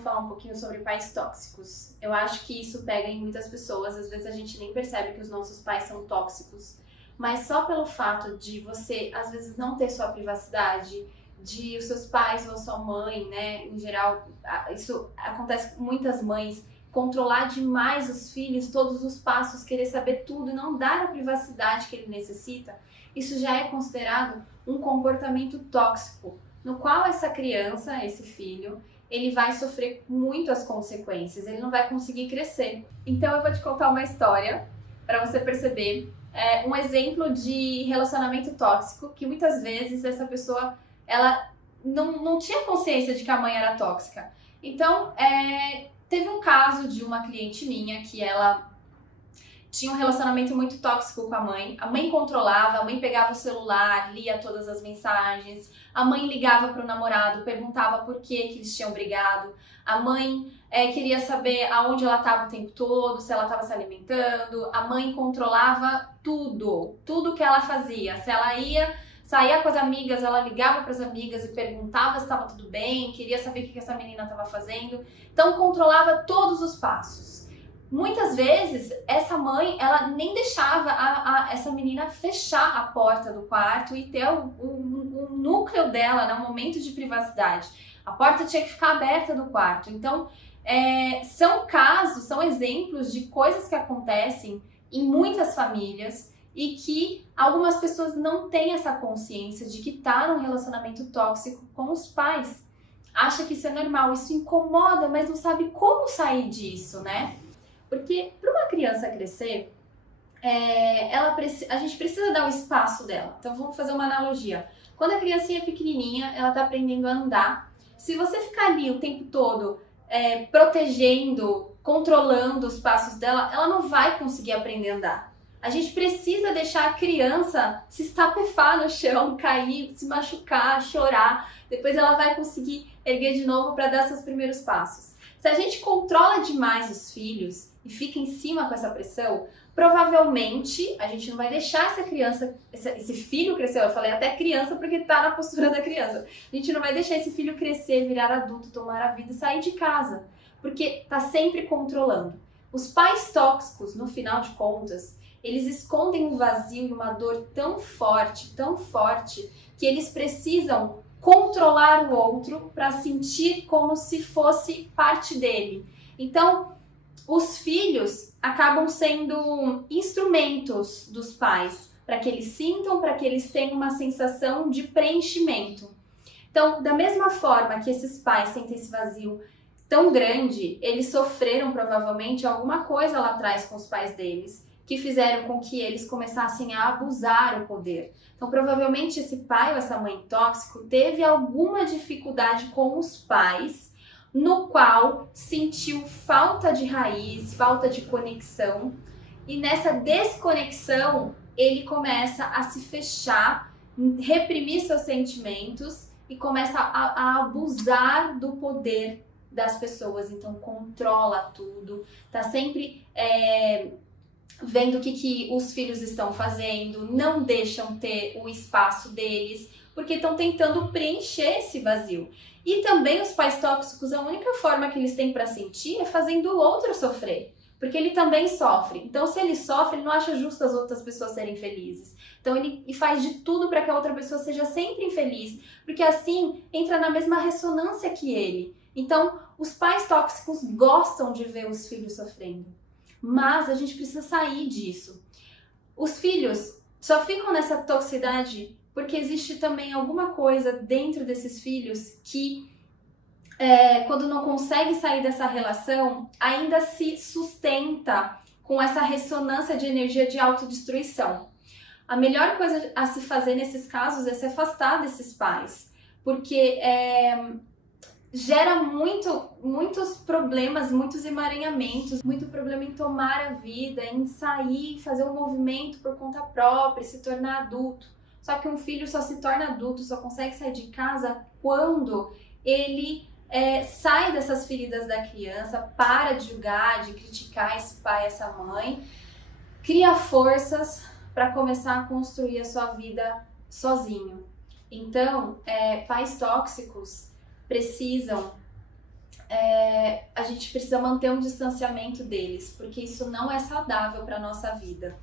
falar um pouquinho sobre pais tóxicos. Eu acho que isso pega em muitas pessoas, às vezes a gente nem percebe que os nossos pais são tóxicos, mas só pelo fato de você, às vezes, não ter sua privacidade, de os seus pais ou a sua mãe, né, em geral, isso acontece com muitas mães, controlar demais os filhos, todos os passos, querer saber tudo e não dar a privacidade que ele necessita, isso já é considerado um comportamento tóxico, no qual essa criança, esse filho, ele vai sofrer muito as consequências, ele não vai conseguir crescer. Então eu vou te contar uma história para você perceber um exemplo de relacionamento tóxico, que muitas vezes essa pessoa ela não tinha consciência de que a mãe era tóxica. Então, teve um caso de uma cliente minha que ela tinha um relacionamento muito tóxico com a mãe controlava, a mãe pegava o celular, lia todas as mensagens, a mãe ligava para o namorado, perguntava por que eles tinham brigado, a mãe queria saber aonde ela estava o tempo todo, se ela estava se alimentando, a mãe controlava tudo que ela fazia, se ela saía com as amigas, ela ligava para as amigas e perguntava se estava tudo bem, queria saber o que essa menina estava fazendo, então controlava todos os passos. Muitas vezes, essa mãe, ela nem deixava essa menina fechar a porta do quarto e ter o núcleo dela, né, um momento de privacidade. A porta tinha que ficar aberta do quarto. Então, são casos, são exemplos de coisas que acontecem em muitas famílias e que algumas pessoas não têm essa consciência de que está num relacionamento tóxico com os pais. Acha que isso é normal, isso incomoda, mas não sabe como sair disso, né? Porque para uma criança crescer, a gente precisa dar o espaço dela. Então vamos fazer uma analogia. Quando a criancinha é pequenininha, ela está aprendendo a andar. Se você ficar ali o tempo todo protegendo, controlando os passos dela, ela não vai conseguir aprender a andar. A gente precisa deixar a criança se estapefar no chão, cair, se machucar, chorar. Depois ela vai conseguir erguer de novo para dar seus primeiros passos. Se a gente controla demais os filhos e fica em cima com essa pressão, provavelmente a gente não vai deixar essa criança, esse filho crescer. Eu falei até criança porque tá na postura da criança. A gente não vai deixar esse filho crescer, virar adulto, tomar a vida e sair de casa, porque tá sempre controlando. Os pais tóxicos, no final de contas, eles escondem um vazio e uma dor tão forte, que eles precisam controlar o outro para sentir como se fosse parte dele. Então, os filhos acabam sendo instrumentos dos pais para que eles sintam, para que eles tenham uma sensação de preenchimento. Então, da mesma forma que esses pais sentem esse vazio tão grande, eles sofreram provavelmente alguma coisa lá atrás com os pais deles, que fizeram com que eles começassem a abusar o poder. Então, provavelmente esse pai ou essa mãe tóxico teve alguma dificuldade com os pais, no qual sentiu falta de raiz, falta de conexão, e nessa desconexão ele começa a se fechar, reprimir seus sentimentos e começa a abusar do poder das pessoas. Então controla tudo, tá sempre vendo o que os filhos estão fazendo, não deixam ter o espaço deles, porque estão tentando preencher esse vazio. E também os pais tóxicos, a única forma que eles têm para sentir é fazendo o outro sofrer, porque ele também sofre. Então, se ele sofre, ele não acha justo as outras pessoas serem felizes. Então, ele faz de tudo para que a outra pessoa seja sempre infeliz, porque assim entra na mesma ressonância que ele. Então, os pais tóxicos gostam de ver os filhos sofrendo, mas a gente precisa sair disso. Os filhos só ficam nessa toxicidade porque existe também alguma coisa dentro desses filhos que, quando não consegue sair dessa relação, ainda se sustenta com essa ressonância de energia de autodestruição. A melhor coisa a se fazer nesses casos é se afastar desses pais, porque gera muitos problemas, muitos emaranhamentos, muito problema em tomar a vida, em sair, fazer um movimento por conta própria, se tornar adulto. Só que um filho só se torna adulto, só consegue sair de casa quando ele sai dessas feridas da criança, para de julgar, de criticar esse pai, essa mãe, cria forças para começar a construir a sua vida sozinho. Então, pais tóxicos precisam a gente precisa manter um distanciamento deles, porque isso não é saudável para nossa vida.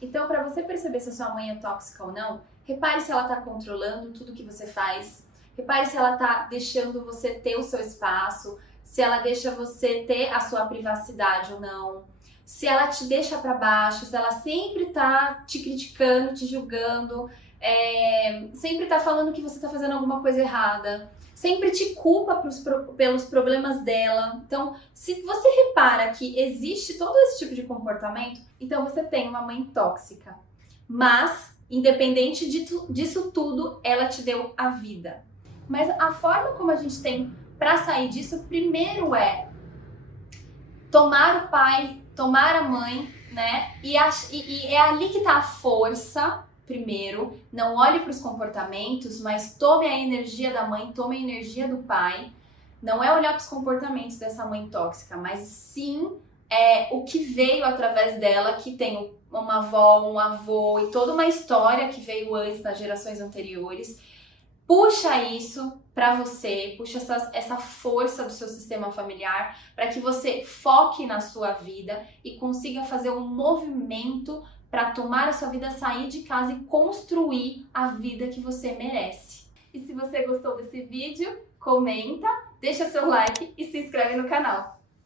Então, para você perceber se a sua mãe é tóxica ou não, repare se ela está controlando tudo que você faz, repare se ela está deixando você ter o seu espaço, se ela deixa você ter a sua privacidade ou não, se ela te deixa para baixo, se ela sempre tá te criticando, te julgando, sempre tá falando que você tá fazendo alguma coisa errada, sempre te culpa pelos problemas dela. Então, se você repara que existe todo esse tipo de comportamento, então você tem uma mãe tóxica. Mas, independente disso tudo, ela te deu a vida. Mas a forma como a gente tem para sair disso, primeiro é tomar o pai, tomar a mãe, né? E é ali que tá a força. Primeiro, não olhe para os comportamentos, mas tome a energia da mãe, tome a energia do pai. Não é olhar para os comportamentos dessa mãe tóxica, mas sim o que veio através dela, que tem uma avó, um avô e toda uma história que veio antes, nas gerações anteriores. Puxa isso para você, puxa essa força do seu sistema familiar para que você foque na sua vida e consiga fazer um movimento para tomar a sua vida, sair de casa e construir a vida que você merece. E se você gostou desse vídeo, comenta, deixa seu like e se inscreve no canal.